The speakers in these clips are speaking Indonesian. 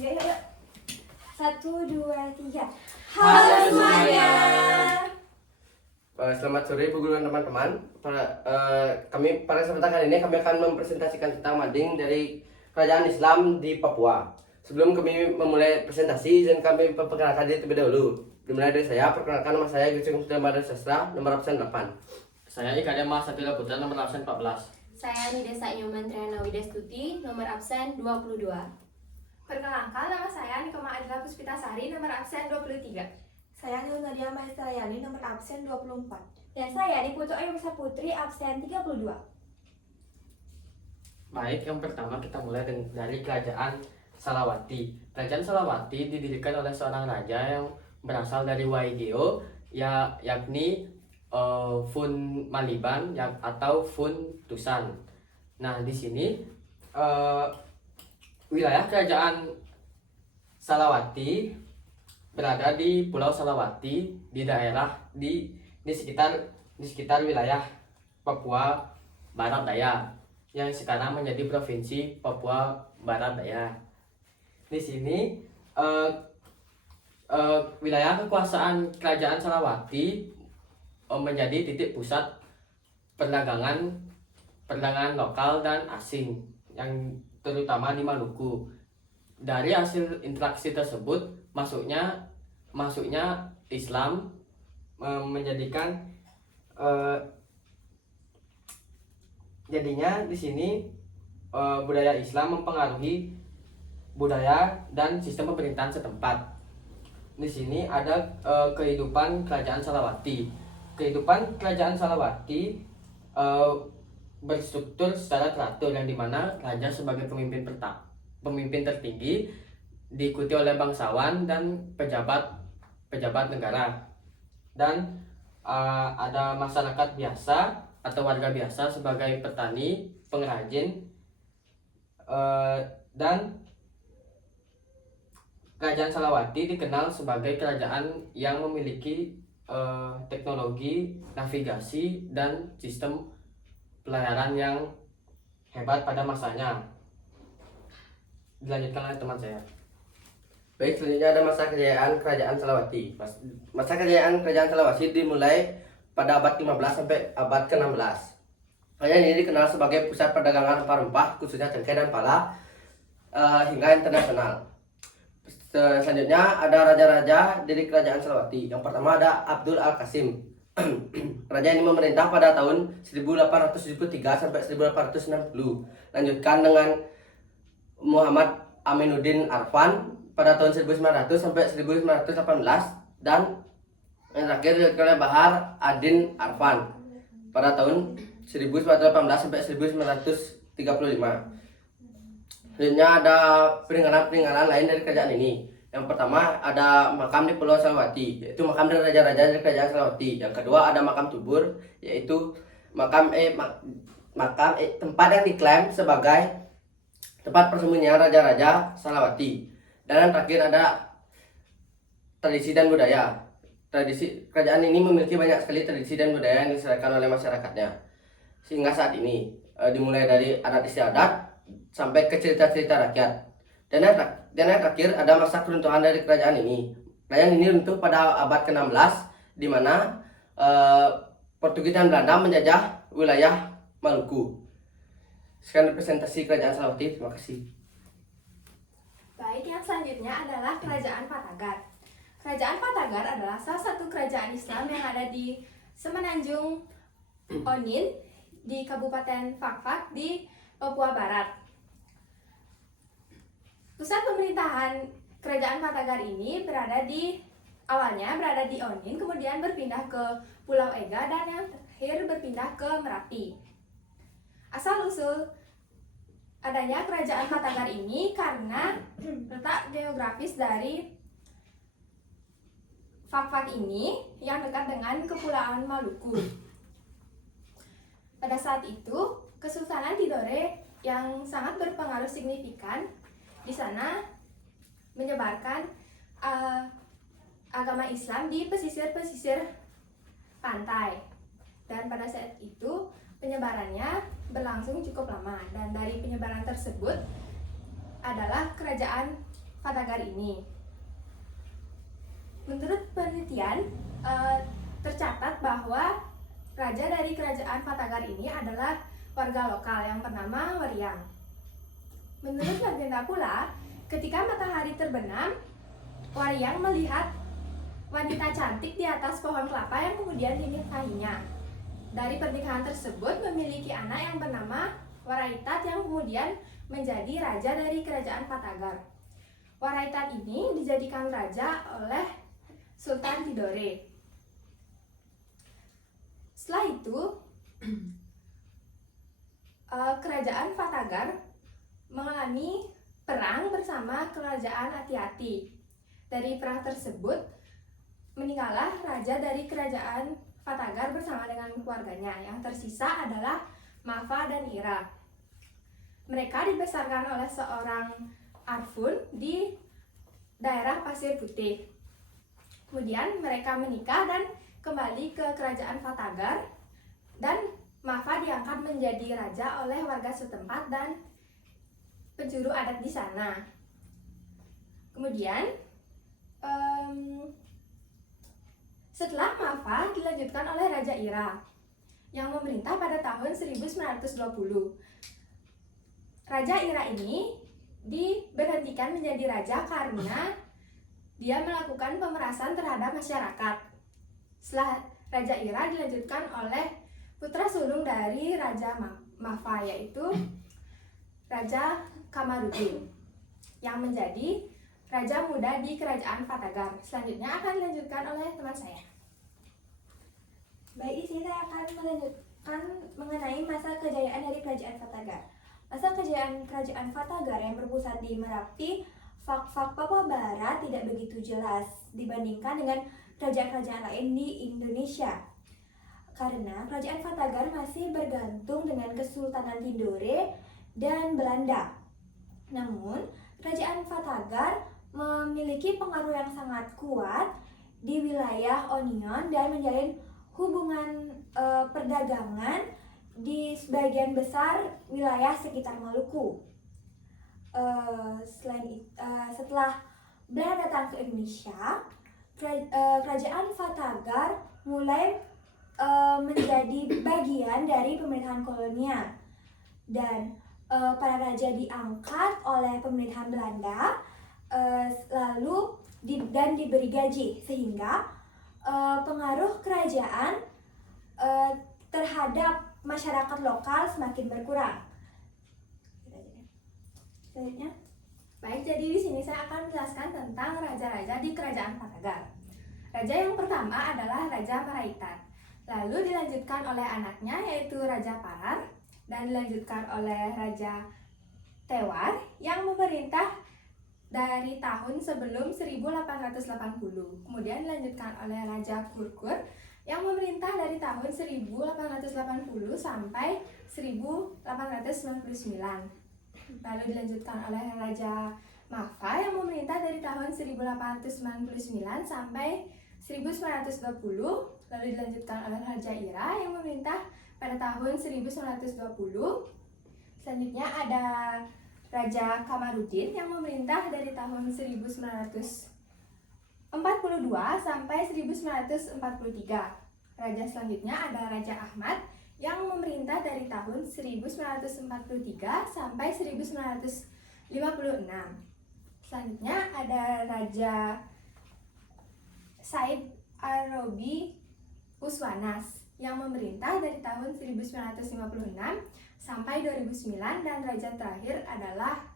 Yuk, yuk, yuk. 1, 2, 3. Halo semuanya. Selamat sore perguruan teman-teman. Kami pada kesempatan kali ini kami akan mempresentasikan tentang mading dari kerajaan Islam di Papua. Sebelum kami memulai presentasi, izin kami memperkenalkan diri terlebih dahulu. Dimulai dari saya, perkenalkan nama saya Gusung Mada Sastra, nomor absen 8. Saya Ika Dema Satria Putra, nomor absen 14. Saya Nidesa Nyoman Triana Widestuti, nomor absen 22. Perkenalkan, nama saya Nikoma Adila Puspitasari, nomor absen 23. Saya Nur Nadia Mahestrayani, nomor absen 24. Dan saya Diputu Ayu Putri, absen 32. Baik, yang pertama kita mulai dari Kerajaan Salawati. Kerajaan Salawati didirikan oleh seorang raja yang berasal dari Waigeo, yakni Fun Maliban atau Fun Tusan. Nah, di sini wilayah Kerajaan Salawati berada di Pulau Salawati, di daerah di sekitar wilayah Papua Barat Daya yang sekarang menjadi Provinsi Papua Barat Daya. Di sini wilayah kekuasaan Kerajaan Salawati menjadi titik pusat perdagangan lokal dan asing, yang terutama di Maluku. Dari hasil interaksi tersebut masuknya Islam menjadikan jadinya di sini budaya Islam mempengaruhi budaya dan sistem pemerintahan setempat. Di sini ada kehidupan Kerajaan Salawati. Kehidupan Kerajaan Salawati berstruktur secara teratur, yang dimana raja sebagai pemimpin tertinggi diikuti oleh bangsawan dan pejabat negara, dan ada masyarakat biasa atau warga biasa sebagai petani, pengrajin, dan Kerajaan Salawati dikenal sebagai kerajaan yang memiliki teknologi navigasi dan sistem pelayaran yang hebat pada masanya. Dilanjutkan oleh teman saya. Baik, selanjutnya ada masa kejayaan Kerajaan Salawati. Masa kejayaan Kerajaan Salawati dimulai pada abad 15 sampai abad ke-16. Kerajaan ini dikenal sebagai pusat perdagangan rempah-rempah, khususnya cengkeh dan pala, hingga internasional. Selanjutnya ada raja-raja dari Kerajaan Salawati. Yang pertama ada Abdul Al-Qasim. Raja ini memerintah pada tahun 1873 sampai 1860. Lanjutkan dengan Muhammad Aminuddin Arfan pada tahun 1900 sampai 1918, dan yang terakhir dilanjutkan oleh Bahar Adin Arfan pada tahun 1918 sampai 1935. Selanjutnya ada peninggalan lain dari kerajaan ini. Yang pertama ada makam di Pulau Salawati, yaitu makam dari raja-raja dari kerajaan Salawati. Yang kedua ada makam Tubur, yaitu tempat yang diklaim sebagai tempat persembunyian raja-raja Salawati. Dan yang terakhir ada tradisi dan budaya. Kerajaan ini memiliki banyak sekali tradisi dan budaya yang diserahkan oleh masyarakatnya. Sehingga saat ini dimulai dari adat istiadat sampai ke cerita-cerita rakyat. Dan yang terakhir ada masa keruntuhan dari kerajaan ini. Kerajaan ini runtuh pada abad ke-16, di mana Portugis dan Belanda menjajah wilayah Maluku. Sekian representasi Kerajaan Salawati. Terima kasih. Baik, yang selanjutnya adalah Kerajaan Patagar. Kerajaan Patagar adalah salah satu kerajaan Islam yang ada di Semenanjung Onin di Kabupaten Fakfak di Papua Barat. Pusat pemerintahan Kerajaan Patagar ini awalnya berada di Onin, kemudian berpindah ke Pulau Ega, dan yang terakhir berpindah ke Merapi. Asal-usul adanya Kerajaan Patagar ini karena letak geografis dari Fakfak ini yang dekat dengan Kepulauan Maluku. Pada saat itu, Kesultanan Tidore yang sangat berpengaruh signifikan di sana menyebarkan agama Islam di pesisir-pesisir pantai. Dan pada saat itu penyebarannya berlangsung cukup lama, dan dari penyebaran tersebut adalah Kerajaan Fatagar ini. Menurut penelitian, tercatat bahwa raja dari kerajaan Fatagar ini adalah warga lokal yang bernama Waryang. Menurut legenda pula, ketika matahari terbenam, Waryang melihat wanita cantik di atas pohon kelapa yang kemudian dinikahinya. Dari pernikahan tersebut memiliki anak yang bernama Waraitat yang kemudian menjadi raja dari kerajaan Fatagar. Waraitat ini dijadikan raja oleh Sultan Tidore. Setelah itu, kerajaan Fatagar mengalami perang bersama kerajaan Ati-Ati. Dari perang tersebut, meninggallah raja dari kerajaan Fatagar bersama dengan keluarganya. Yang tersisa adalah Mafa dan Ira. Mereka dibesarkan oleh seorang Arfun di daerah Pasir Putih. Kemudian mereka menikah dan kembali ke kerajaan Fatagar, dan Mafa diangkat menjadi raja oleh warga setempat dan penjuru adat di sana. Kemudian setelah Mafa dilanjutkan oleh Raja Ira yang memerintah pada tahun 1920. Raja Ira ini diberhentikan menjadi raja karena dia melakukan pemerasan terhadap masyarakat. Setelah Raja Ira dilanjutkan oleh putra sulung dari Raja Mafa, yaitu Raja Kamarudin yang menjadi raja muda di kerajaan Fatagar. Selanjutnya akan dilanjutkan oleh teman saya. Baik, di sini saya akan melanjutkan mengenai masa kejayaan dari kerajaan Fatagar. Masa kejayaan kerajaan Fatagar yang berpusat di Merapi, Fak Papua Barat tidak begitu jelas dibandingkan dengan kerajaan-kerajaan lain di Indonesia. Karena kerajaan Fatagar masih bergantung dengan Kesultanan Tidore dan Belanda. Namun, kerajaan Fatagar memiliki pengaruh yang sangat kuat di wilayah Onion dan menjalin hubungan perdagangan di sebagian besar wilayah sekitar Maluku. Setelah Belanda datang ke Indonesia, kerajaan Fatagar mulai menjadi bagian dari pemerintahan kolonial, dan para raja diangkat oleh pemerintahan Belanda lalu diberi gaji, sehingga pengaruh kerajaan terhadap masyarakat lokal semakin berkurang. Selanjutnya, Baik, jadi di sini saya akan menjelaskan tentang raja-raja di kerajaan Fatagar. Raja yang pertama adalah Raja Maraitat. Lalu dilanjutkan oleh anaknya yaitu Raja Parar, dan dilanjutkan oleh Raja Tewar yang memerintah dari tahun sebelum 1880. Kemudian dilanjutkan oleh Raja Kurkur yang memerintah dari tahun 1880 sampai 1899. Lalu dilanjutkan oleh Raja Mafa yang memerintah dari tahun 1899 sampai 1920. Lalu dilanjutkan oleh Raja Ira yang memerintah pada tahun 1920. Selanjutnya ada Raja Kamarudin yang memerintah dari tahun 1942 sampai 1943. Raja selanjutnya ada Raja Ahmad yang memerintah dari tahun 1943 sampai 1956. Selanjutnya ada Raja Said Arabi Uswanas yang memerintah dari tahun 1956 sampai 2009, dan raja terakhir adalah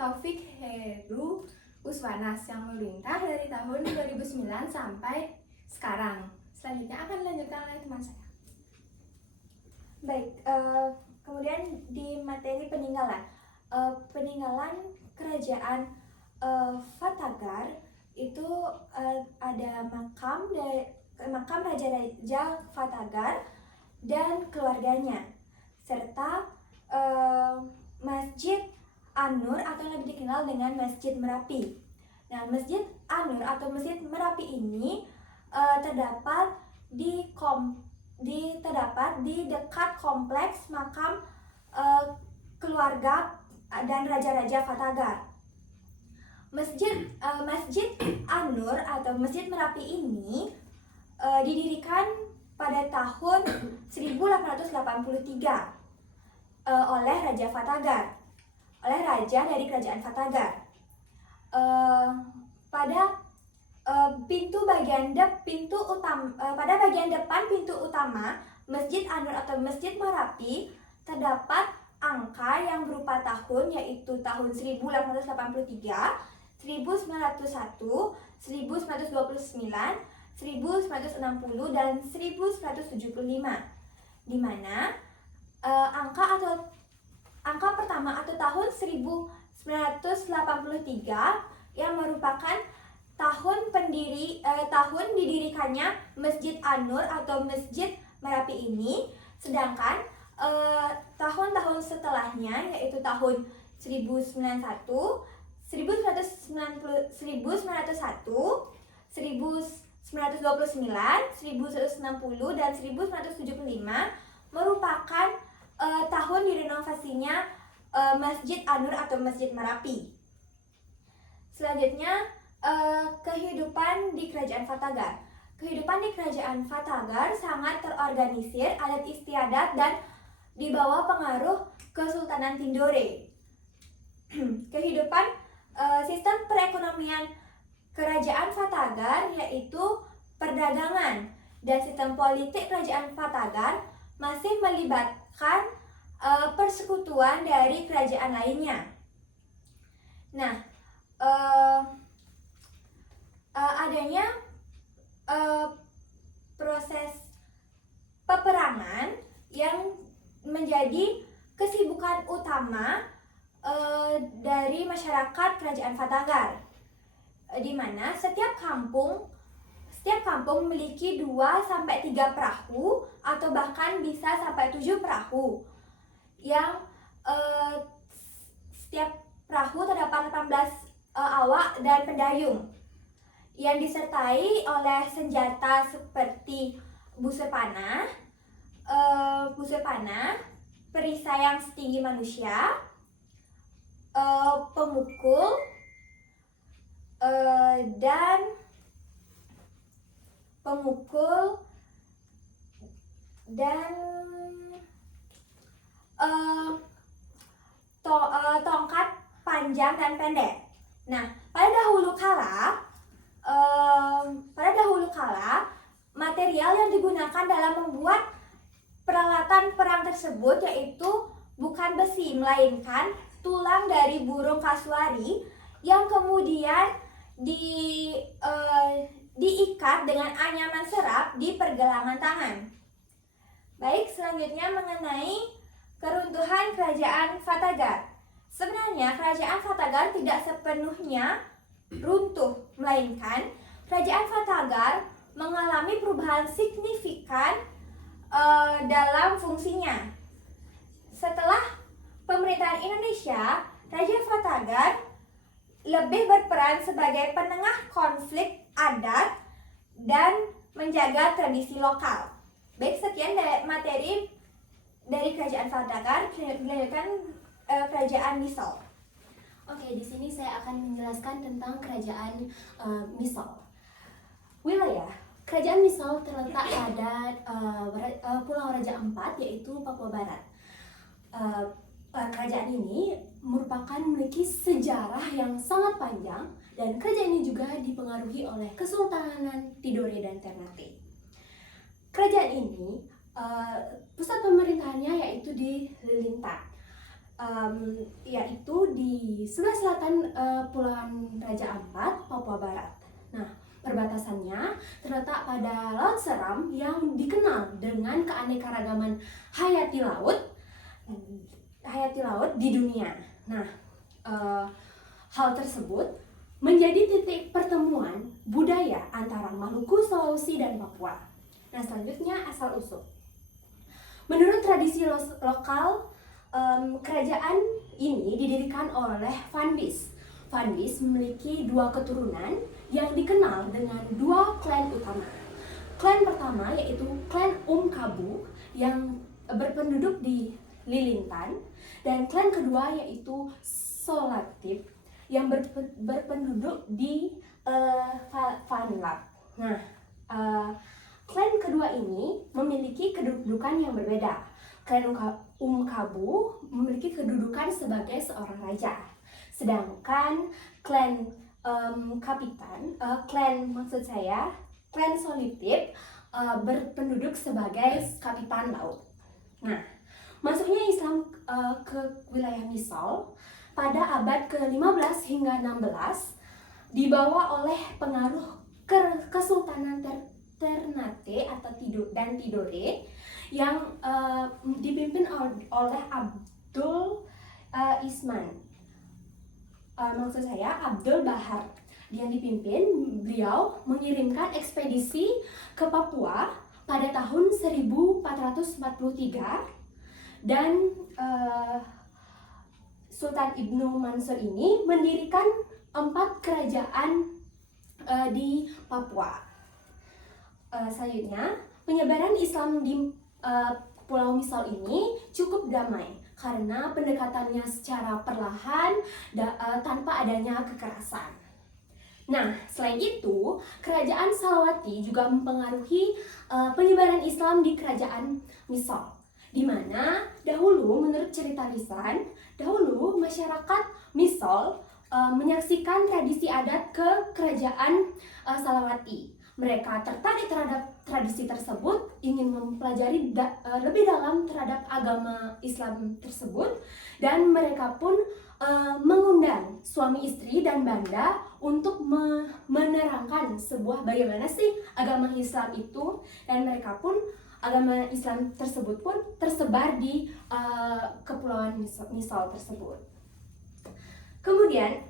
Taufik Heru Uswanas yang memerintah dari tahun 2009 sampai sekarang. Selanjutnya akan dilanjutkan oleh teman saya. baik, kemudian di materi peninggalan, peninggalan kerajaan Fatagar itu ada makam raja-raja Fatagar dan keluarganya, serta Masjid An-Nur atau yang lebih dikenal dengan Masjid Merapi. Nah, Masjid An-Nur atau Masjid Merapi ini terdapat di dekat kompleks makam keluarga dan raja-raja Fatagar. Masjid An-Nur atau Masjid Merapi ini didirikan pada tahun 1883 oleh Raja Fatagar, oleh raja dari kerajaan Fatagar. Pada pada bagian depan pintu utama Masjid An-Nur atau Masjid Merapi terdapat angka yang berupa tahun, yaitu tahun 1883, 1901, 1929, 1960 dan 1975, di mana angka pertama atau tahun 1983 yang merupakan tahun didirikannya Masjid An-Nur atau Masjid Merapi ini, sedangkan tahun-tahun setelahnya yaitu tahun 1901, 1901, 1929, 1960 dan 1975 merupakan tahun direnovasinya Masjid An-Nur atau Masjid Merapi. Selanjutnya, kehidupan di Kerajaan Fatagar. Kehidupan di Kerajaan Fatagar sangat terorganisir, adat istiadat, dan di bawah pengaruh Kesultanan Tidore. Sistem perekonomian Kerajaan Fatagar yaitu perdagangan, dan sistem politik Kerajaan Fatagar masih melibatkan persekutuan dari kerajaan lainnya. Nah, adanya proses peperangan yang menjadi kesibukan utama dari masyarakat Kerajaan Fatagar, di mana setiap kampung memiliki 2-3 perahu atau bahkan bisa sampai 7 perahu, yang setiap perahu terdapat 18 awak dan pendayung yang disertai oleh senjata seperti busur panah, perisai yang setinggi manusia, pemukul, dan tongkat panjang dan pendek. Nah, pada dahulu kala material yang digunakan dalam membuat peralatan perang tersebut yaitu bukan besi, melainkan tulang dari burung kasuari yang kemudian diikat dengan anyaman serap di pergelangan tangan. Baik, selanjutnya mengenai keruntuhan Kerajaan Fatagar. Sebenarnya Kerajaan Fatagar tidak sepenuhnya runtuh, melainkan Kerajaan Fatagar mengalami perubahan signifikan dalam fungsinya. Setelah pemerintahan Indonesia, Raja Fatagar lebih berperan sebagai penengah konflik adat dan menjaga tradisi lokal. Baik, sekian materi dari Kerajaan Fatagar. Dilanjutkan Kerajaan Misol. Oke, di sini saya akan menjelaskan tentang Kerajaan Misol. Wilayah Kerajaan Misol terletak pada Pulau Raja Ampat, yaitu Papua Barat. Kerajaan ini memiliki sejarah yang sangat panjang, dan kerajaan ini juga dipengaruhi oleh Kesultanan Tidore dan Ternate. Kerajaan ini pusat pemerintahannya yaitu di Lilintan, yaitu di sebelah selatan Pulauan Raja Ampat, Papua Barat. Nah, perbatasannya terletak pada Laut Seram yang dikenal dengan keanekaragaman hayati laut di dunia. Nah, hal tersebut menjadi titik pertemuan budaya antara Maluku, Sulawesi, dan Papua. Nah, selanjutnya asal-usul. Menurut tradisi lokal, kerajaan ini didirikan oleh Van Bis. Van Bis memiliki 2 keturunan yang dikenal dengan 2 klan utama. Klan pertama yaitu klan Kabu yang berpenduduk di Lilintan, dan klan kedua yaitu Solatip yang berpenduduk di Vanlap. Nah, klan kedua ini memiliki kedudukan yang berbeda. Klan Umkabu memiliki kedudukan sebagai seorang raja, sedangkan klan klan Solitip berpenduduk sebagai kapitan laut. Nah, masuknya Islam ke wilayah Misol pada abad ke-15 hingga 16 dibawa oleh pengaruh Kesultanan Ternate atau Tidore yang dipimpin oleh Abdul Abdul Bahar. Yang dipimpin, beliau mengirimkan ekspedisi ke Papua pada tahun 1443 dan Sultan Ibnu Mansur ini mendirikan 4 kerajaan di Papua. Selanjutnya, penyebaran Islam di Pulau Misol ini cukup damai karena pendekatannya secara perlahan tanpa adanya kekerasan. Nah, selain itu, kerajaan Salawati juga mempengaruhi penyebaran Islam di kerajaan Misol, di mana dahulu menurut cerita lisan, masyarakat Misol menyaksikan tradisi adat ke kerajaan Salawati. Mereka tertarik terhadap tradisi tersebut, ingin mempelajari lebih dalam terhadap agama Islam tersebut, dan mereka pun mengundang suami istri dan banda untuk menerangkan bagaimana sih agama Islam itu, dan mereka pun agama Islam tersebut pun tersebar di kepulauan Misol tersebut. Kemudian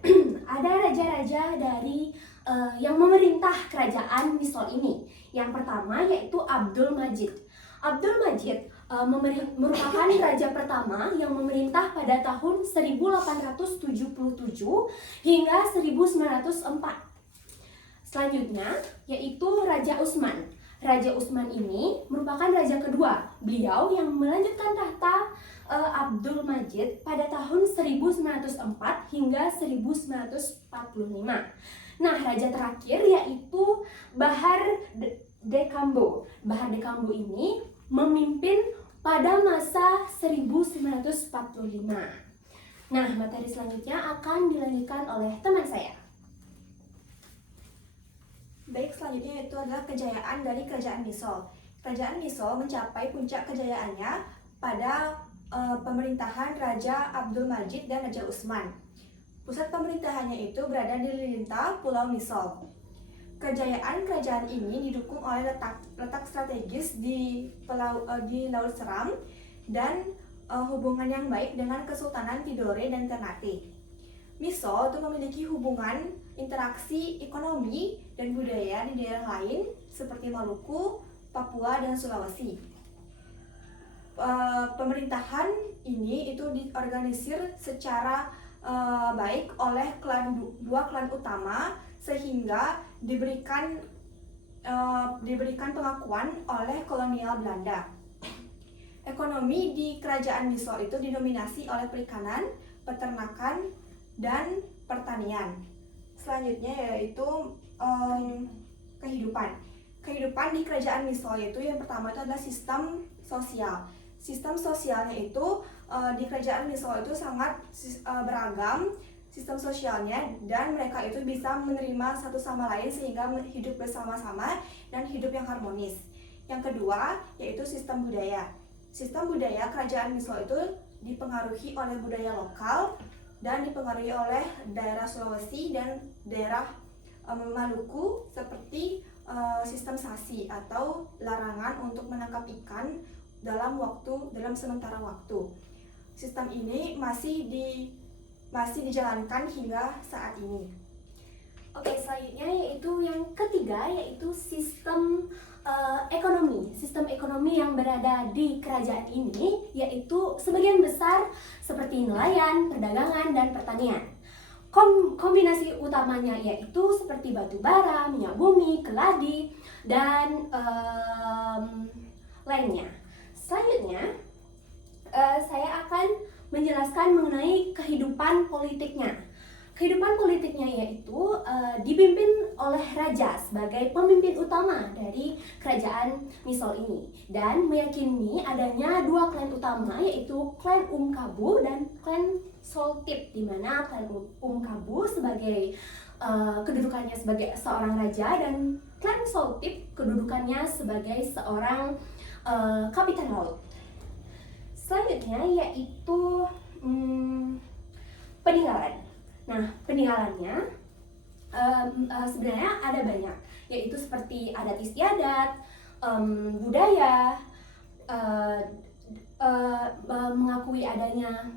ada raja-raja dari yang memerintah kerajaan Misol ini. Yang pertama yaitu Abdul Majid. Abdul Majid merupakan raja pertama yang memerintah pada tahun 1877 hingga 1904. Selanjutnya yaitu Raja Utsman. Raja Utsman ini merupakan raja kedua. Beliau yang melanjutkan tahta Abdul Majid pada tahun 1904 hingga 1945. Nah, raja terakhir yaitu Bahar Dekambo. Bahar Dekambo ini memimpin pada masa 1945. Nah, materi selanjutnya akan dilanjutkan oleh teman saya. Baik, selanjutnya itu adalah kejayaan dari Kerajaan Misol. Kerajaan Misol mencapai puncak kejayaannya pada pemerintahan Raja Abdul Majid dan Raja Utsman. Pusat pemerintahannya itu berada di Lilinta, Pulau Misol. Kejayaan kerajaan ini didukung oleh letak strategis di Laut Seram dan hubungan yang baik dengan Kesultanan Tidore dan Ternate. Misol itu memiliki hubungan interaksi ekonomi dan budaya di daerah lain seperti Maluku, Papua, dan Sulawesi. Pemerintahan ini itu diorganisir secara baik oleh dua klan utama sehingga diberikan pengakuan oleh kolonial Belanda. Ekonomi di kerajaan Misol itu didominasi oleh perikanan, peternakan, dan pertanian. Selanjutnya yaitu kehidupan. Kehidupan di kerajaan Misol itu yang pertama itu adalah sistem sosial. Sistem sosialnya itu di kerajaan Misol itu sangat beragam sistem sosialnya, dan mereka itu bisa menerima satu sama lain sehingga hidup bersama-sama dan hidup yang harmonis. Yang kedua yaitu sistem budaya. Sistem budaya kerajaan Misol itu dipengaruhi oleh budaya lokal dan dipengaruhi oleh daerah Sulawesi dan daerah Maluku seperti sistem sasi atau larangan untuk menangkap ikan dalam sementara waktu. Sistem ini masih dijalankan hingga saat ini. Oke, selanjutnya yaitu yang ketiga yaitu sistem ekonomi. Sistem ekonomi yang berada di kerajaan ini yaitu sebagian besar seperti nelayan, perdagangan, dan pertanian. Kombinasi utamanya yaitu seperti batu bara, minyak bumi, keladi, dan lainnya. Selanjutnya, saya akan menjelaskan mengenai kehidupan politiknya. Kehidupan politiknya yaitu dipimpin oleh raja sebagai pemimpin utama dari kerajaan Misol ini dan meyakini adanya dua klan utama yaitu klan Umkabu dan klan Soltip, di mana klan Umkabu sebagai kedudukannya sebagai seorang raja dan klan Soltip kedudukannya sebagai seorang kapitan laut. Selanjutnya yaitu peninggalan. Nah, peninggalannya sebenarnya ada banyak, yaitu seperti adat istiadat, budaya, mengakui adanya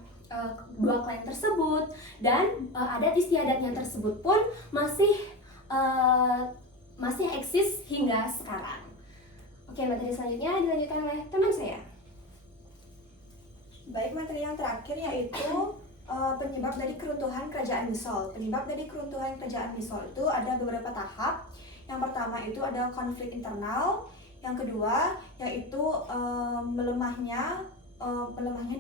dua klan tersebut, dan adat istiadatnya tersebut pun masih eksis hingga sekarang. Oke, materi selanjutnya dilanjutkan oleh teman saya. Baik, materi yang terakhir yaitu penyebab dari keruntuhan kerajaan Misol. Penyebab dari keruntuhan kerajaan Misol itu ada beberapa tahap. Yang pertama itu ada konflik internal. Yang kedua yaitu melemahnya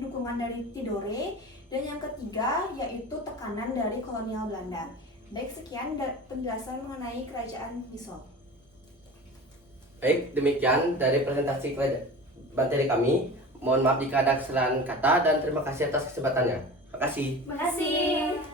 dukungan dari Tidore. Dan yang ketiga yaitu tekanan dari kolonial Belanda. Baik, sekian penjelasan mengenai kerajaan Misol. Baik, demikian dari presentasi materi kami. Mohon maaf jika ada kesalahan kata dan terima kasih atas kesempatannya. Terima kasih. Terima kasih.